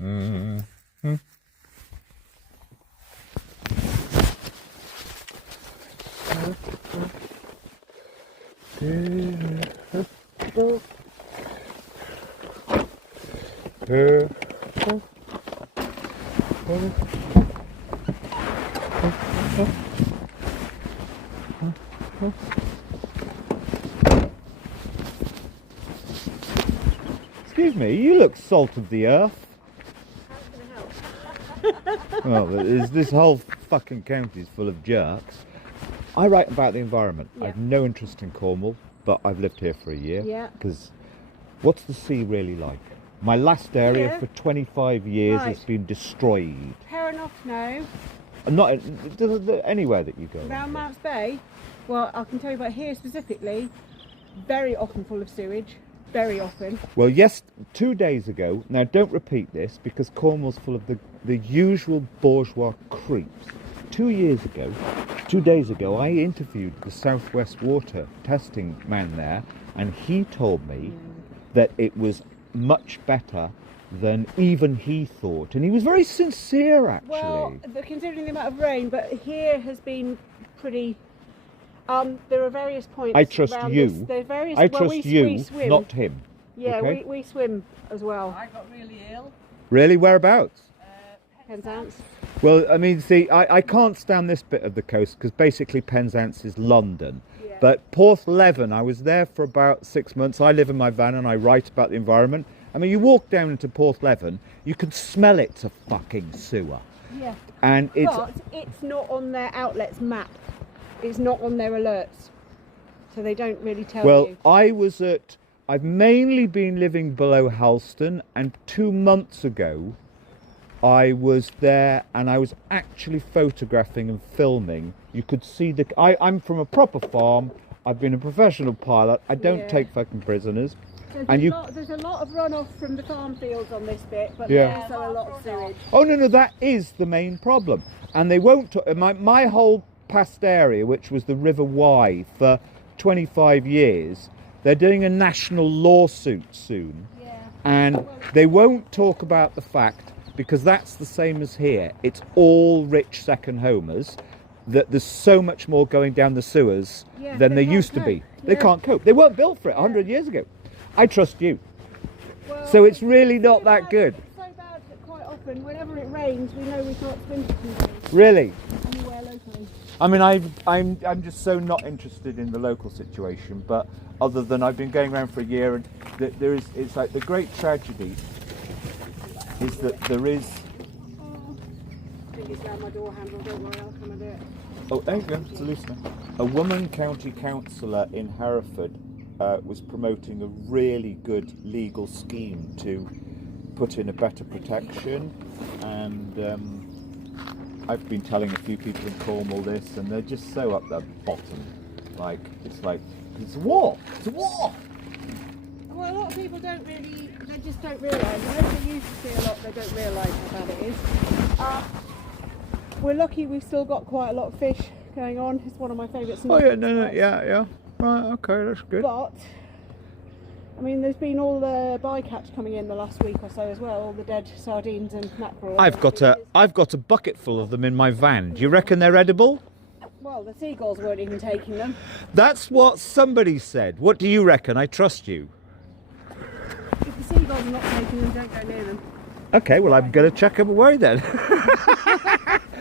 Mm-hmm. Excuse me, you look salt of the earth. How's it gonna help? Well, this whole fucking county is full of jerks. I write about the environment. Yeah. I've no interest in Cornwall, but I've lived here for a year. Yeah. Because what's the sea really like? My last area Yeah. for 25 years has Right. been destroyed. Fair enough now. Not anywhere that you go. Around Mounts Bay, well, I can tell you about here specifically, very often full of sewage. Very often. Well, yes, 2 days ago, now don't repeat this because Cornwall's full of the usual bourgeois creeps. 2 days ago, I interviewed the Southwest Water testing man there, and he told me that it was much better than even he thought. And he was very sincere, actually. Well, considering the amount of rain, but here has been pretty... there are various points. I trust around you. This. There are various, I well, trust we you, swim. not him. Yeah, okay? we swim as well. I got really ill. Really? Whereabouts? Penzance. Well, I mean, see, I can't stand this bit of the coast because basically Penzance is London. Yeah. But Porthleven, I was there for about 6 months. I live in my van and I write about the environment. I mean, you walk down into Porthleven, you can smell it's a fucking sewer. Yeah. And it's... But it's not on their outlets map. It's not on their alerts. So they don't really tell Well, you. I've mainly been living below Halston, and 2 months ago I was there and I was actually photographing and filming. You could see I'm from a proper farm. I've been a professional pilot. I don't Yeah. take fucking prisoners. There's a lot of runoff from the farm fields on this bit, but Yeah. there's also a lot of sewage. Oh no, that is the main problem. And they won't. My whole past area, which was the River Wye for 25 years, they're doing a national lawsuit soon, Yeah. and they won't talk about the fact, because that's the same as here. It's all rich second homers. That there's so much more going down the sewers Yeah, than they there can't used to be. cope. They Yeah. can't cope. They weren't built for it 100 years ago. I trust you. Well, So it's really not so that bad- good. It's so bad that quite often, whenever it rains, we know we can't swim for 2 days Really. anywhere locally. I mean, I'm just so not interested in the local situation, but other than I've been going around for a year, and it's like the great tragedy is that there is. I think it's down my door handle, don't worry, I'll come and do it. Oh, there you go, it's a loosener. A woman county councillor in Hereford was promoting a really good legal scheme to put in a better protection, and I've been telling a few people in Cornwall this, and they're just so up their bottom. Like, it's a war! It's a war! Well, a lot of people don't really, they just don't realise. I know they used to see a lot, they don't realise how bad it is. We're lucky we've still got quite a lot of fish going on. It's one of my favourite Oh snacks. yeah, no, yeah. Right, okay, that's good. But, I mean, there's been all the bycatch coming in the last week or so as well, all the dead sardines and mackerel. I've got a bucket full of them in my van. Do you reckon they're edible? Well, the seagulls weren't even taking them. That's what somebody said. What do you reckon? I trust you. If the seagulls are not taking them, don't go near them. Okay, well, I'm going to chuck them away then.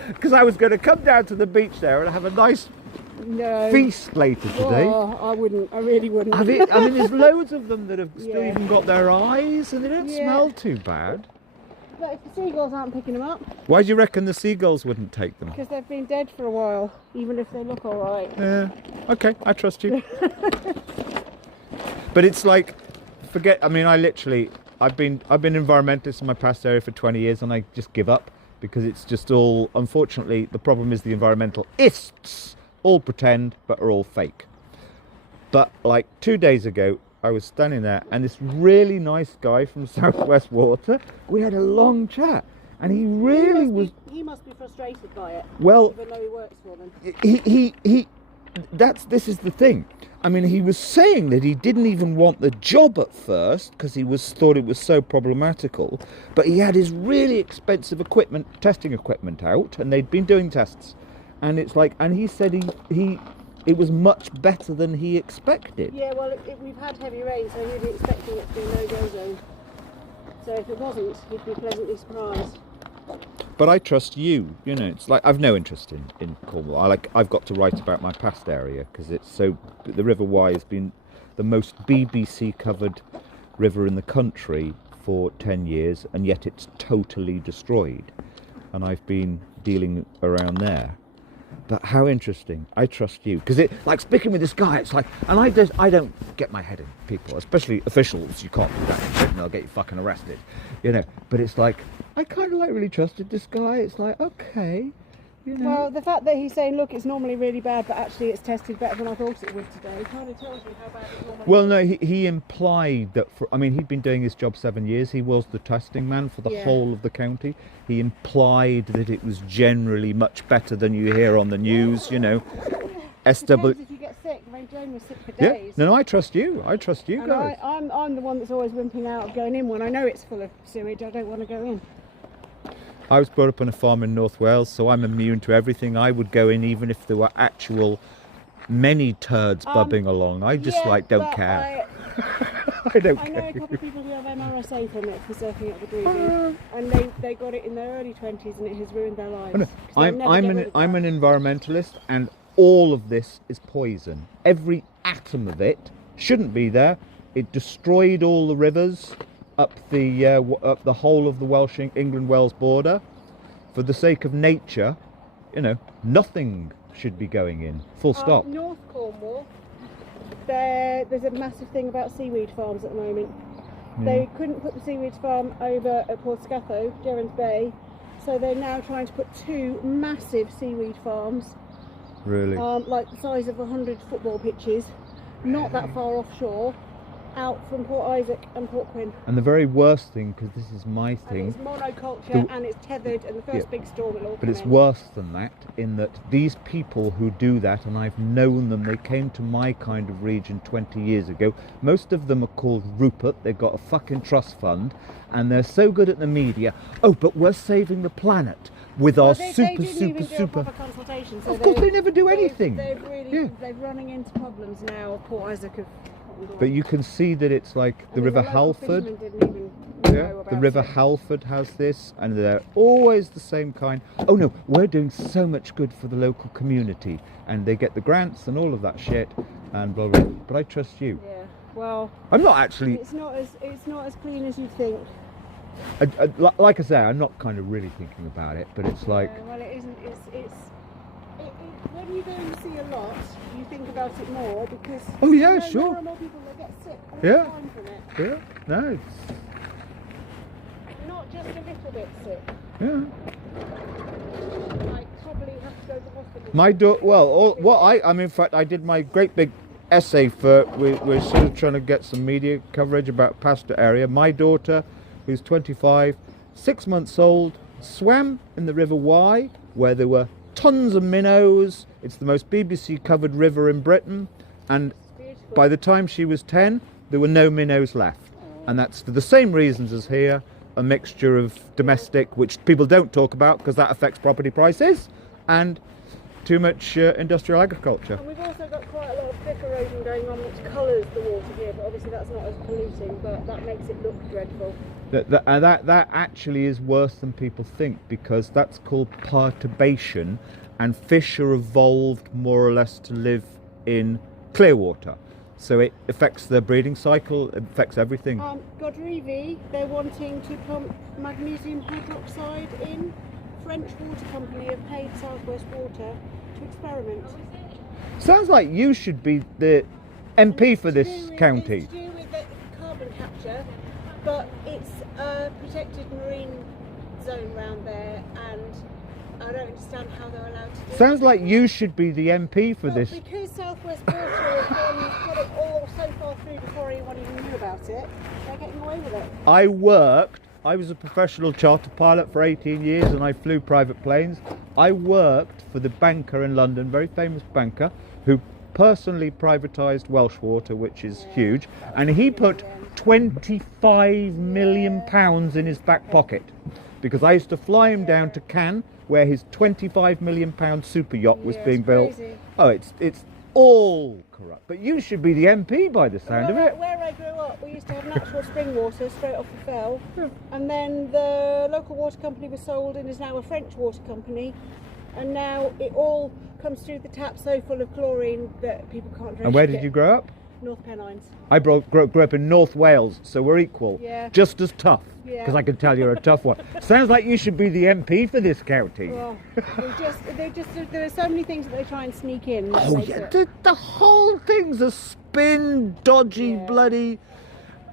Because I was going to come down to the beach there and have a nice No. feast later today. Oh, I wouldn't. I really wouldn't. I mean, there's loads of them that have still Yeah. even got their eyes and they don't Yeah. smell too bad. But if the seagulls aren't picking them up, Why do you reckon the seagulls wouldn't take them? because they've been dead for a while, even if they look all right. Yeah, okay, I trust you. But it's like, I mean, I've been environmentalist in my past area for 20 years and I just give up because it's just all, unfortunately, the problem is the environmentalists all pretend but are all fake. But like 2 days ago, I was standing there and this really nice guy from Southwest Water, we had a long chat and he really was, He must be frustrated by it, well, even though he works for them. this is the thing. I mean, he was saying that he didn't even want the job at first because he thought it was so problematical. But he had his really expensive testing equipment out, and they'd been doing tests, and it's like, and he said it was much better than he expected. Yeah, well, we've had heavy rain, so he'd be expecting it to be a no-go zone. So if it wasn't, he'd be pleasantly surprised. But I trust you. You know, it's like I've no interest in Cornwall. I've got to write about my past area because it's so. The River Wye has been the most BBC covered river in the country for 10 years, and yet it's totally destroyed. And I've been dealing around there. But how interesting. I trust you. Because it, like speaking with this guy, it's like, and I don't get my head in people, especially officials. You can't do that in Britain, they'll get you fucking arrested. You know, but it's like, I kind of like really trusted this guy. It's like, okay, you know. Well, the fact that he's saying, look, it's normally really bad, but actually it's tested better than I thought it would today, kind of tells you how bad it normally is. Well, no, he implied that, he'd been doing his job 7 years. He was the testing man for the whole of the county. He implied that it was generally much better than you hear on the news, you know. If you get sick, Jane was sick for days. Yeah, no, I trust you. I trust you and guys. I'm the one that's always wimping out of going in when I know it's full of sewage. I don't want to go in. I was brought up on a farm in North Wales, so I'm immune to everything. I would go in even if there were actual many turds bubbling along. I just don't care. I don't care. I know a couple of people who have MRSA from it for surfing up the Druids, and they got it in their early 20s, and it has ruined their lives. No, I'm an environmentalist, and all of this is poison. Every atom of it shouldn't be there. It destroyed all the rivers up the whole of the England-Wales border. For the sake of nature, you know, nothing should be going in. Full stop. North Cornwall, there's a massive thing about seaweed farms at the moment. Yeah. They couldn't put the seaweed farm over at Port Scatho, Gerrans Bay, so they're now trying to put 2 massive seaweed farms. Really? Like the size of 100 football pitches, not that far offshore, out from Port Isaac and Port Quinn. And the very worst thing, because this is my thing... And it's monoculture and it's tethered, and the first big storm will all But it's worse than that, in that these people who do that, and I've known them, they came to my kind of region 20 years ago. Most of them are called Rupert. They've got a fucking trust fund, and they're so good at the media. Oh, but we're saving the planet with our super consultation. So of course they never do anything. They're running into problems now. Port Isaac have... But you can see that it's like the River Halford. The River Halford has this, and they're always the same kind. Oh no, we're doing so much good for the local community, and they get the grants and all of that shit, and blah blah. But I trust you. Yeah. Well, I'm not actually. It's not as clean as you think. Like I say, I'm not kind of really thinking about it, but it's like. Well, it isn't. When you go and see a lot, you think about it more because sure. More and more people that get sick all the time from it. Yeah, no. Not just a little bit sick. Yeah. Like probably have to go to the hospital. My daughter. In fact, I did my great big essay for. We're sort of trying to get some media coverage about Pastor area. My daughter, who's 25, 6 months old, swam in the River Wye, where there were tons of minnows. It's the most BBC covered river in Britain, and by the time she was 10 there were no minnows left. And that's for the same reasons as here, a mixture of domestic, which people don't talk about because that affects property prices, and too much industrial agriculture. And we've also got quite a lot of thick erosion going on which colours the water here, but obviously that's not as polluting, but that makes it look dreadful. That actually is worse than people think, because that's called perturbation, and fish are evolved more or less to live in clear water. So it affects their breeding cycle, it affects everything. Godrivi, they're wanting to pump magnesium hydroxide in. French water company have paid South West Water to experiment. Sounds like you should be the MP for this county. It's to do with the carbon capture, but it's a protected marine zone around there, and I don't understand how they're allowed to do it. Sounds like you should be the MP for this. Because South West Water has got it all so far through before anyone even knew about it, they're getting away with it. I worked I was a professional charter pilot for 18 years and I flew private planes. I worked for the banker in London, very famous banker, who personally privatised Welsh Water, which is huge, and he put 25 million pounds in his back pocket, because I used to fly him down to Cannes, where his 25 million pound super yacht was being built. Crazy. Oh, it's all corrupt. But you should be the MP by the sound of it. Where I grew up, we used to have natural spring water straight off the fell, and then the local water company was sold and is now a French water company, and now it all comes through the tap so full of chlorine that people can't drink it. And where did you grow up? North Pennines. I grew up in North Wales, so we're equal. Yeah. Just as tough, Yeah. because I can tell you're a tough one. Sounds like you should be the MP for this county. Well, there are so many things that they try and sneak in. That Oh makes yeah, it- the whole thing's a spin, dodgy, Yeah. bloody.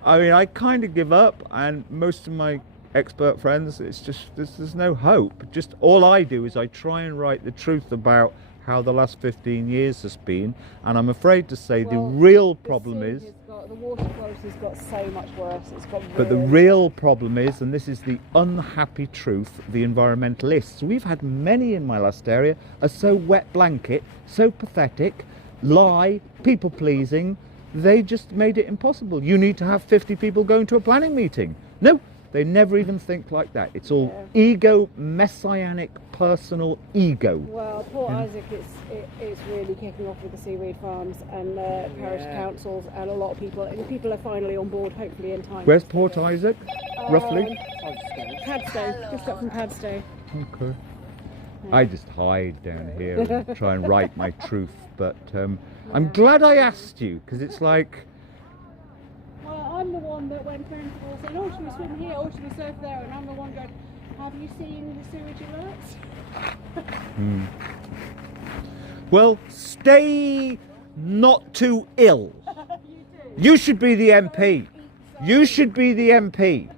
I mean, I kind of give up, and most of my expert friends, it's just there's no hope. Just all I do is I try and write the truth about how the last 15 years has been, and I'm afraid to say the Well, real the problem sea is. has the water quality's got so much worse. It's got But the real problem is, and this is the unhappy truth, the environmentalists, we've had many in my last area, are so wet blanket, so pathetic, lie, people pleasing, they just made it impossible. You need to have 50 people going to a planning meeting. No, they never even think like that. It's all ego, messianic, personal ego. Well, Port Isaac it's really kicking off with the seaweed farms and parish councils and a lot of people. And people are finally on board, hopefully in time. Where's Port Isaac, roughly? Padstow, just up from Padstow. Okay. I just hide down here and try and write my truth, but I'm glad I asked you, because it's like, Well, I'm the one that when friends were all saying, oh, should we swim here, oh, should we surf there? And I'm the one going, have you seen the sewage alerts? well, stay not too ill. You should be the MP. You should be the MP.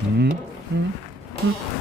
Mm-hmm.